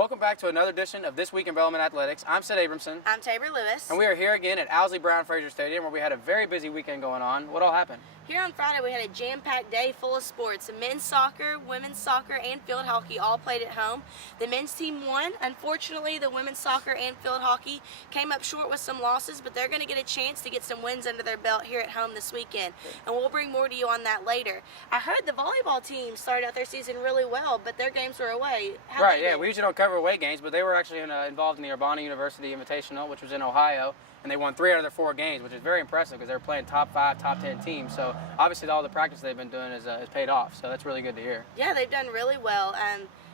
Welcome back to another edition of This Week in Bellarmine Athletics. I'm Sid Abramson. I'm Tabor Lewis. And we are here again at Owsley Brown Fraser Stadium where we had a very busy weekend going on. What all happened? Here on Friday we had a jam-packed day full of sports. Men's soccer, women's soccer, and field hockey all played at home. The men's team won. Unfortunately, the women's soccer and field hockey came up short with some losses, but they're going to get a chance to get some wins under their belt here at home this weekend. And we'll bring more to you on that later. I heard the volleyball team started out their season really well, but their games were away. Right, yeah. We usually don't cover away games, but they were actually involved in the Urbana University Invitational, which was in Ohio. And they won 3 out of their 4 games, which is very impressive because they were playing top 5, top 10 teams. So obviously all the practice they've been doing has paid off. So that's really good to hear. Yeah, they've done really well.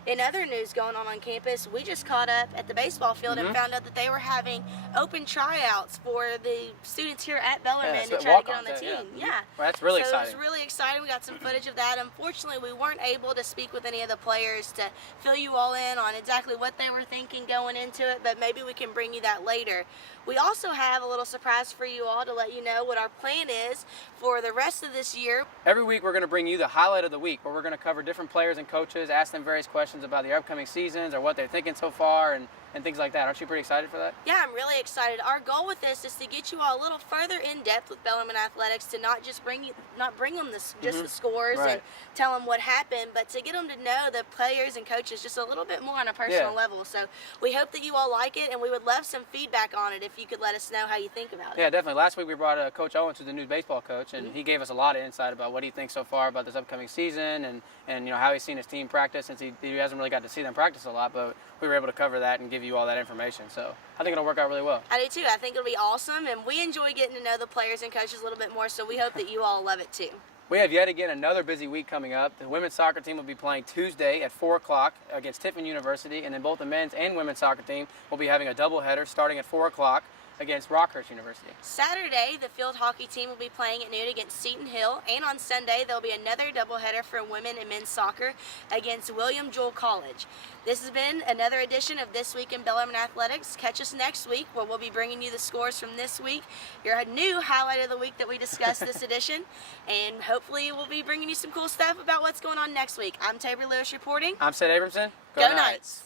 In other news going on campus, we just caught up at the baseball field and found out that they were having open tryouts for the students here at Bellarmine to try to get on the team. Yeah. Well, that's really exciting. exciting. So it was really exciting. We got some footage of that. Unfortunately, we weren't able to speak with any of the players to fill you all in on exactly what they were thinking going into it, but maybe we can bring you that later. We also have a little surprise for you all to let you know what our plan is for the rest of this year. Every week we're going to bring you the highlight of the week, where we're going to cover different players and coaches, ask them various questions about their upcoming seasons or what they're thinking so far and things like that. Aren't you pretty excited for that? Yeah, I'm really excited. Our goal with this is to get you all a little further in depth with Bellarmine Athletics, to not bring them just the scores and tell them what happened, but to get them to know the players and coaches just a little bit more on a personal level. So we hope that you all like it, and we would love some feedback on it if you could let us know how you think about it. Yeah, definitely. Last week we brought Coach Owens, who's the new baseball coach, and he gave us a lot of insight about what he thinks so far about this upcoming season and you know how he's seen his team practice, since he hasn't really got to see them practice a lot, but we were able to cover that and give you all that information. So I think it'll work out really well. I do too. I think it'll be awesome, and we enjoy getting to know the players and coaches a little bit more, so we hope that you all love it too. We have yet again another busy week coming up. The women's soccer team will be playing Tuesday at 4 o'clock against Tiffin University, and then both the men's and women's soccer team will be having a doubleheader starting at 4 o'clock against Rockhurst University. Saturday, the field hockey team will be playing at noon against Seton Hill, and on Sunday there'll be another doubleheader for women and men's soccer against William Jewell College. This has been another edition of This Week in Bellarmine Athletics. Catch us next week, where we'll be bringing you the scores from this week, your new highlight of the week that we discussed this edition, and hopefully we'll be bringing you some cool stuff about what's going on next week. I'm Tabor Lewis reporting. I'm Sid Abramson. Go Knights!